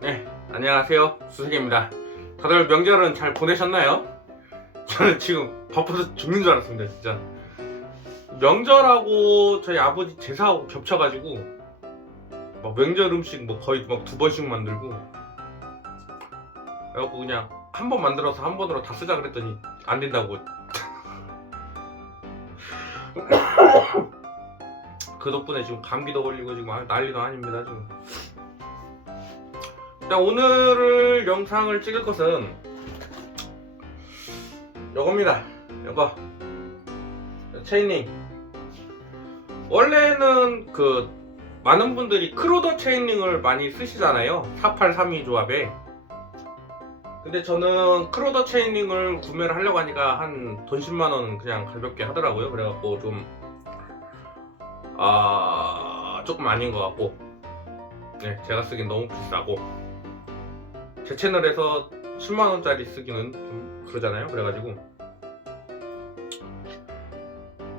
네, 안녕하세요. 수석입니다. 다들 명절은 잘 보내셨나요? 저는 지금 바빠서 죽는 줄 알았습니다, 진짜. 명절하고 저희 아버지 제사하고 겹쳐가지고 막 명절 음식 뭐 거의 막 두 번씩 만들고 그래갖고 그냥 한 번 만들어서 한 번으로 다 쓰자 그랬더니 안 된다고 그 덕분에 지금 감기도 걸리고 지금 아- 난리도 아닙니다 지금 자, 오늘을 영상을 찍을 것은 요겁니다. 요거. 체이닝. 원래는 그 많은 분들이 크루더 체이닝을 많이 쓰시잖아요. 4832 조합에. 근데 저는 크루더 체이닝을 구매를 하려고 하니까 한 돈 10만 원 그냥 가볍게 하더라고요. 그래갖고 좀 아, 조금 아닌 것 같고. 네, 제가 쓰긴 너무 비싸고. 제 채널에서 10만 원짜리 쓰기는 좀 그러잖아요. 그래가지고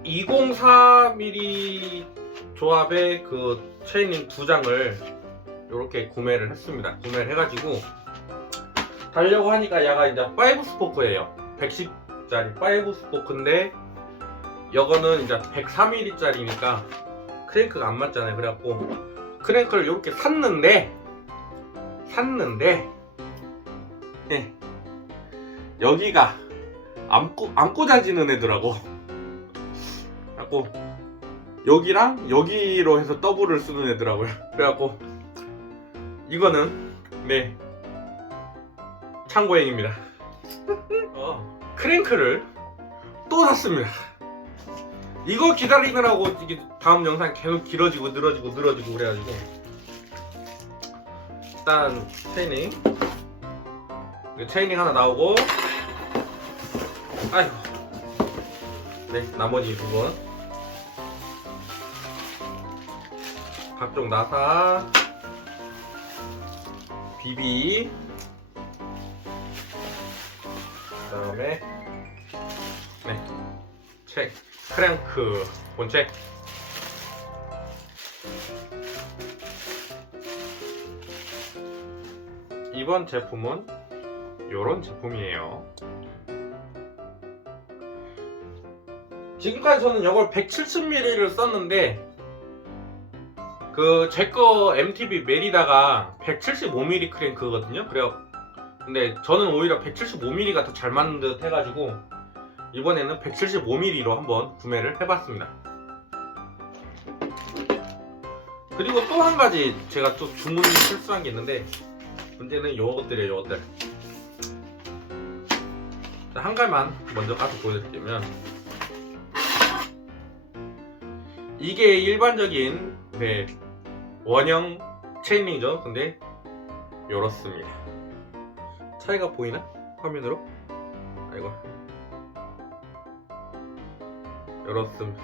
204mm 조합의 그 체인링 두 장을 이렇게 구매를 했습니다. 구매를 해가지고 달려고 하니까 야가 이제 5 스포크예요. 110짜리 5 스포크인데 이거는 이제 103mm짜리니까 크랭크가 안 맞잖아요. 그래갖고 크랭크를 이렇게 샀는데 샀는데 네. 여기가 안, 꽂, 안 꽂아지는 애더라고. 그래갖고 여기랑 여기로 해서 더블을 쓰는 애더라고요. 그래갖고 이거는 네 참고행입니다. 어, 크랭크를 또 샀습니다. 이거 기다리느라고 이게 다음 영상 계속 길어지고 늘어지고 늘어지고 그래가지고. 일단 체이닝. 체이닝 하나 나오고. 아이고. 네 나머지 부분. 각종 나사. 비비. 그 다음에 네책 크랭크. 본책 이번 제품은 요런 제품이에요. 지금까지 저는 이걸 170ml를 썼는데 그 제 거 MTB 메리다가 175mm 크랭크거든요. 그래요. 근데 저는 오히려 175mm가 더 잘 맞는 듯 해가지고 이번에는 175mm로 한번 구매를 해봤습니다. 그리고 또 한 가지 제가 또 주문이 실수한 게 있는데 문제는 요것들이에요, 요것들. 자, 한 가지만 먼저 가서 보여드리면 이게 일반적인 네, 원형 체인링이죠. 근데 요렇습니다. 차이가 보이나? 화면으로? 아이고 요렇습니다.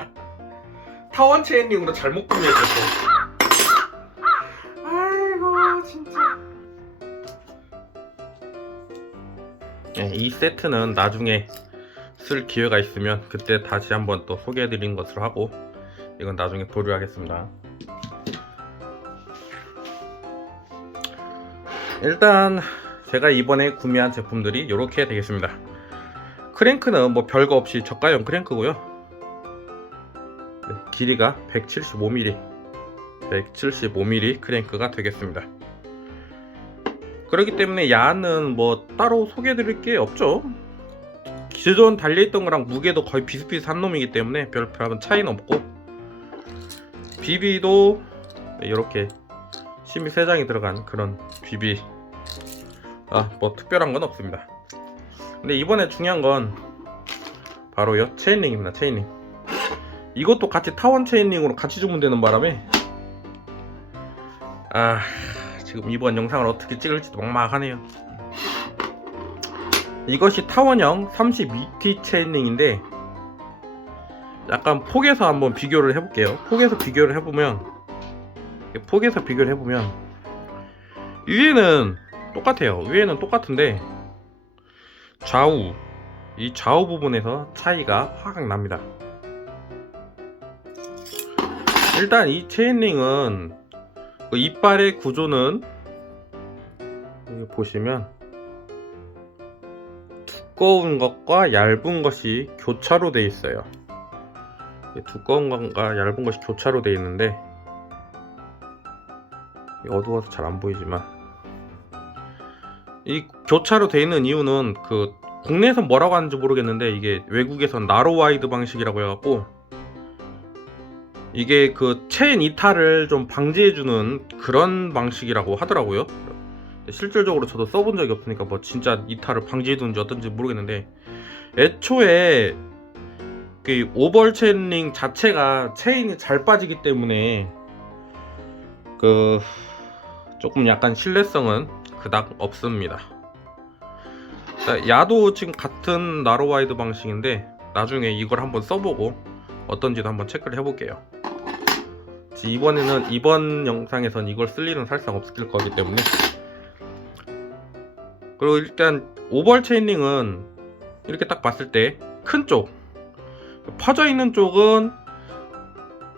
타원 체인링으로 잘못 구매했었어. 이 세트는 나중에 쓸 기회가 있으면 그때 다시 한번 또 소개해드린 것으로 하고 이건 나중에 보류하겠습니다. 일단 제가 이번에 구매한 제품들이 이렇게 되겠습니다. 크랭크는 뭐 별거 없이 저가형 크랭크고요. 네, 길이가 175mm, 175mm 크랭크가 되겠습니다. 그렇기 때문에 야는 뭐 따로 소개해드릴 게 없죠. 기존 달려있던 거랑 무게도 거의 비슷비슷한 놈이기 때문에 별 별다른 차이는 없고. 비비도 이렇게 심이 3장이 들어간 그런 비비. 아 뭐 특별한 건 없습니다. 근데 이번에 중요한 건 바로 요 체인링입니다 체인링. 이것도 같이 타원 체인링으로 같이 주문되는 바람에 아 지금 이번 영상을 어떻게 찍을지도 막막하네요. 이것이 타원형 32T 체인링인데 약간 폭에서 한번 비교를 해볼게요. 폭에서 비교를 해보면 폭에서 비교를 해보면 위에는 똑같아요. 위에는 똑같은데 좌우 이 좌우 부분에서 차이가 확 납니다. 일단 이 체인링은 그 이빨의 구조는 여기 보시면 두꺼운 것과 얇은 것이 교차로 되어 있어요. 두꺼운 것과 얇은 것이 교차로 되어 있는데 어두워서 잘 안 보이지만 이 교차로 되어 있는 이유는 그 국내에선 뭐라고 하는지 모르겠는데 이게 외국에선 나로 와이드 방식이라고 해갖고 이게 그 체인 이탈을 좀 방지해주는 그런 방식이라고 하더라고요. 실질적으로 저도 써본 적이 없으니까 뭐 진짜 이탈을 방지해두는지 어떤지 모르겠는데 애초에 그 오벌 체인링 자체가 체인이 잘 빠지기 때문에 그 조금 약간 신뢰성은 그닥 없습니다. 자, 야도 지금 같은 나로와이드 방식인데 나중에 이걸 한번 써보고 어떤지도 한번 체크를 해볼게요. 이번에는 이번 영상에선 이걸 쓸 일은 사실상 없을 거기 때문에 그리고 일단 오벌 체인링은 이렇게 딱 봤을 때 큰 쪽 퍼져 있는 쪽은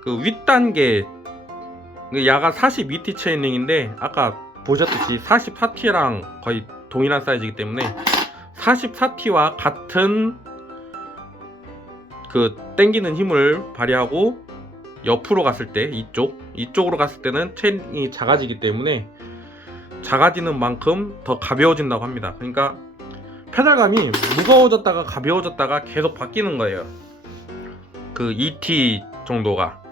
그 윗단계 그 야가 42T 체인링인데 아까 보셨듯이 44T랑 거의 동일한 사이즈이기 때문에 44T와 같은 그 땡기는 힘을 발휘하고 옆으로 갔을 때 이쪽 이쪽으로 갔을 때는 체인이 작아지기 때문에 작아지는 만큼 더 가벼워진다고 합니다. 그러니까 페달감이 무거워졌다가 가벼워졌다가 계속 바뀌는 거예요. 그 2T 정도가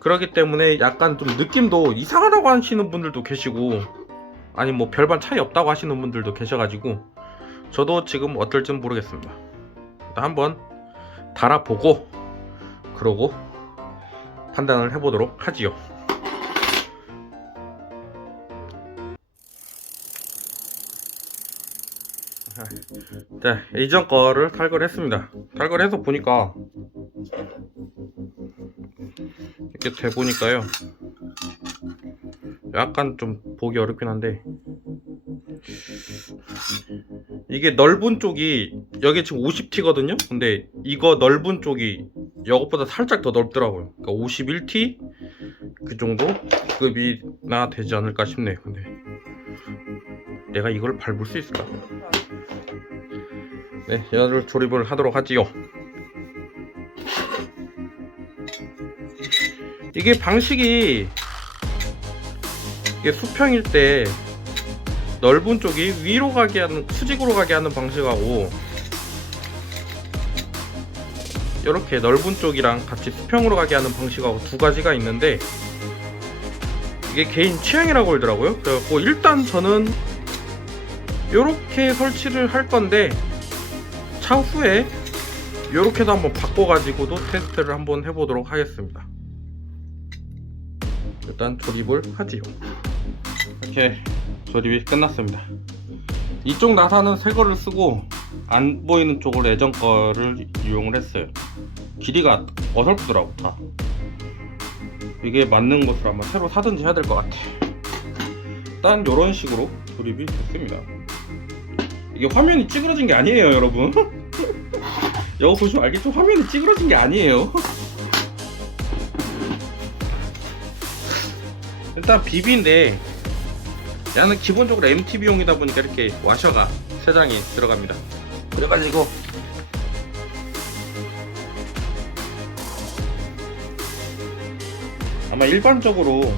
그렇기 때문에 약간 좀 느낌도 이상하다고 하시는 분들도 계시고 아니 뭐 별반 차이 없다고 하시는 분들도 계셔가지고 저도 지금 어떨지는 모르겠습니다. 한번 달아보고 그러고 판단을 해보도록 하지요. 자, 이전 거를 탈거를 했습니다. 탈거를 해서 보니까 이렇게 돼 보니까요. 약간 좀 보기 어렵긴 한데 이게 넓은 쪽이 여기 지금 50T거든요. 근데 이거 넓은 쪽이 이것보다 살짝 더 넓더라고요. 그러니까 51T 그 정도 급이나 되지 않을까 싶네요. 근데 내가 이걸 밟을 수 있을까? 네, 얘를 조립을 하도록 하지요. 이게 방식이 이게 수평일 때 넓은 쪽이 위로 가게 하는 수직으로 가게 하는 방식하고 이렇게 넓은 쪽이랑 같이 수평으로 가게 하는 방식하고 두 가지가 있는데 이게 개인 취향이라고 그러더라고요. 그래갖고 일단 저는 이렇게 설치를 할 건데 차후에 이렇게도 한번 바꿔가지고도 테스트를 한번 해보도록 하겠습니다. 일단 조립을 하지요. 이렇게 조립이 끝났습니다. 이쪽 나사는 새 거를 쓰고 안 보이는 쪽을 예전 거를 이용을 했어요. 길이가 어설프더라고 다. 이게 맞는 것을 아마 새로 사든지 해야 될 것 같아. 일단 이런 식으로 조립이 됐습니다. 이게 화면이 찌그러진 게 아니에요, 여러분. 이거 보시면 알겠죠? 화면이 찌그러진 게 아니에요. 일단 비비인데 얘는 기본적으로 MTB용이다 보니까 이렇게 와셔가 세 장이 들어갑니다. 그래 가지고 아마 일반적으로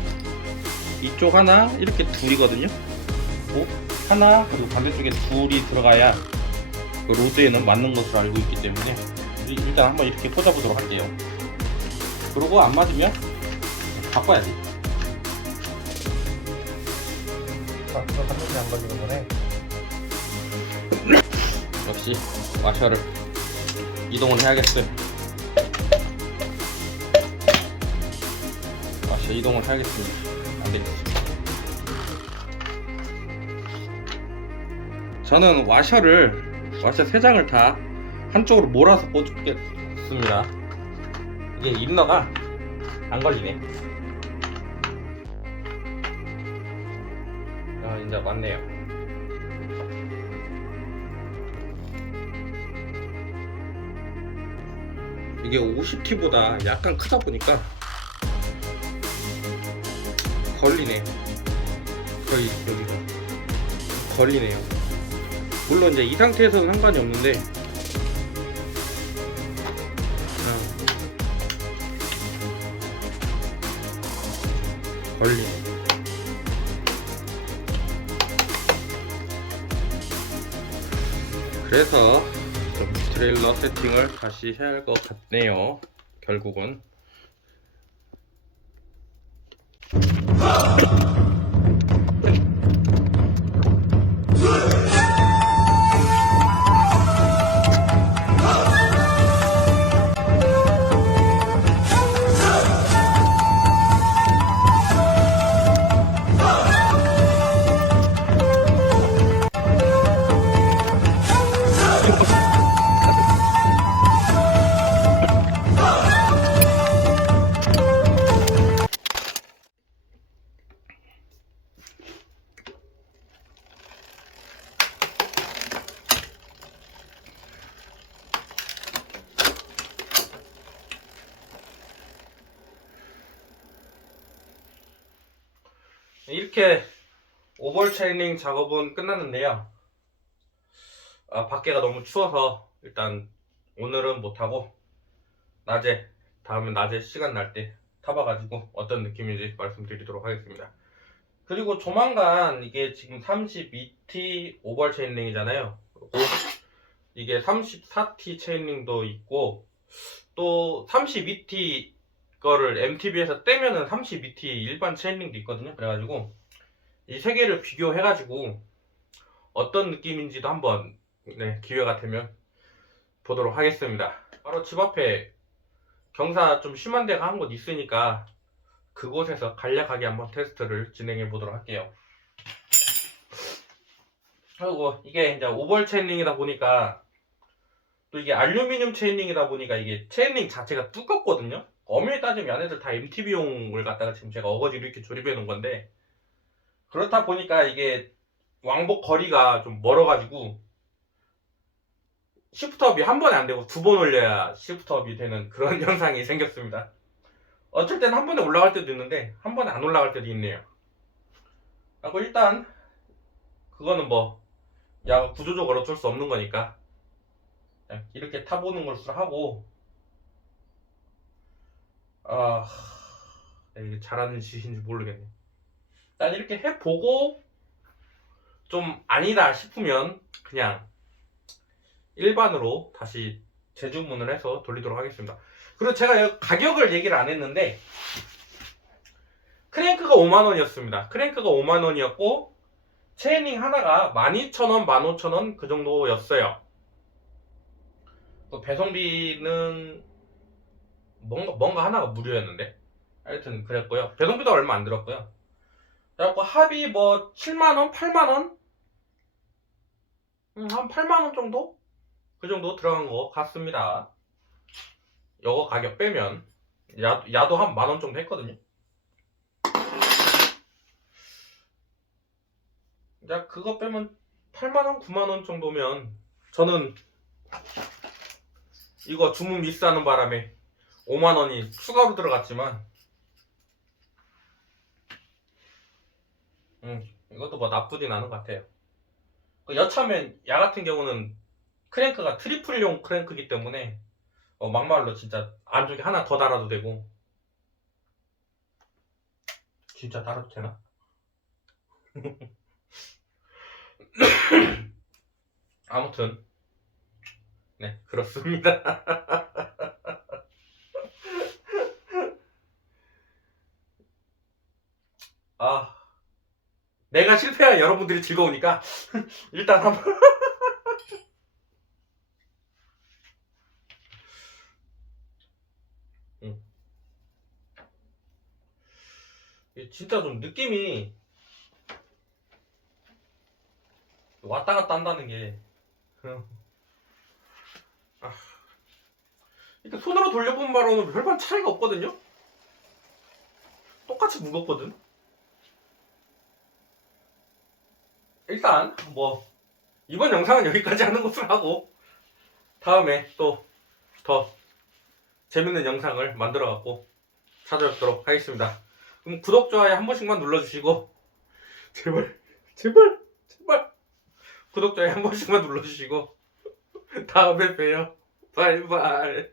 이쪽 하나 이렇게 둘이거든요. 뭐 하나 그리고 반대쪽에 둘이 들어가야 그 로드에는 맞는 것으로 알고 있기 때문에 일단 한번 이렇게 꽂아보도록 할게요. 그리고 안 맞으면 바꿔야지. 아, 이거 반드시 안 걸리는 거네. 역시 와셔를 이동을 해야겠어요. 와셔 이동을 해야겠습니다. 안 되겠지. 저는 와셔를 와셔 세 장을 다 한쪽으로 몰아서 꽂겠습니다. 이게 인너가 안 걸리네. 아, 이제 맞네요. 이게 50T보다 약간 크다 보니까 걸리네. 거의 여기가 걸리네요. 물론 이제 이 상태에서는 상관이 없는데 아, 걸리네. 그래서 좀 트레일러 세팅을 다시 해야 할 것 같네요. 결국은. 이렇게 오벌 체이닝 작업은 끝났는데요. 아, 밖에가 너무 추워서 일단 오늘은 못하고 낮에 다음에 낮에 시간 날 때 타봐가지고 어떤 느낌인지 말씀드리도록 하겠습니다. 그리고 조만간 이게 지금 32T 오벌 체인링이잖아요. 이게 34T 체인링도 있고 또 32T 거를 MTB에서 떼면은 32T 일반 체인링도 있거든요. 그래가지고 이 세 개를 비교해가지고 어떤 느낌인지도 한번 네, 기회가 되면 보도록 하겠습니다. 바로 집 앞에 경사 좀 심한 데가 한 곳 있으니까 그곳에서 간략하게 한번 테스트를 진행해 보도록 할게요. 그리고 이게 이제 오벌 체인링이다 보니까 또 이게 알루미늄 체인링이다 보니까 이게 체인링 자체가 두껍거든요. 엄밀히 따지면 얘네들 다 MTB용을 갖다가 지금 제가 어거지로 이렇게 조립해 놓은 건데 그렇다 보니까 이게 왕복 거리가 좀 멀어가지고 시프트업이 한 번에 안 되고 두 번 올려야 시프트업이 되는 그런 현상이 생겼습니다. 어쩔 때는 한 번에 올라갈 때도 있는데 한 번에 안 올라갈 때도 있네요. 하고 일단 그거는 뭐 야 구조적으로 어쩔 수 없는 거니까 이렇게 타보는 것으로 하고 아 이게 잘하는 짓인지 모르겠네. 일단 이렇게 해보고 좀 아니다 싶으면 그냥 일반으로 다시 재주문을 해서 돌리도록 하겠습니다. 그리고 제가 가격을 얘기를 안 했는데 크랭크가 5만원이었습니다. 크랭크가 5만원이었고 체이닝 하나가 12,000원, 15,000원 그 정도였어요. 또 배송비는 뭔가, 뭔가 하나가 무료였는데 하여튼 그랬고요. 배송비도 얼마 안 들었고요. 그래갖고 합이 뭐 7만원, 8만원? 음, 한 8만원 정도? 그 정도 들어간 것 같습니다. 요거 가격 빼면 야, 야도 한 만 원 정도 했거든요. 야 그거 빼면 8만 원, 9만 원 정도면 저는 이거 주문 미스하는 바람에 5만 원이 추가로 들어갔지만 음, 이것도 뭐 나쁘진 않은 것 같아요. 그 여차하면 야 같은 경우는 크랭크가 트리플용 크랭크이기 때문에 어, 막말로 진짜 안쪽에 하나 더 달아도 되고 진짜 달아도 되나? 아무튼 네 그렇습니다. 아 내가 실패야 여러분들이 즐거우니까 일단 한번. 진짜 좀 느낌이 왔다 갔다 한다는 게. 아. 일단 손으로 돌려본 바로는 별반 차이가 없거든요? 똑같이 무겁거든 일단 뭐 이번 영상은 여기까지 하는 것으로 하고 다음에 또 더 재밌는 영상을 만들어 갖고 찾아뵙도록 하겠습니다. 그럼 구독 좋아요 한 번씩만 눌러주시고 제발 제발 제발. 구독 좋아요 한 번씩만 눌러주시고 다음에 봬요. 바이바이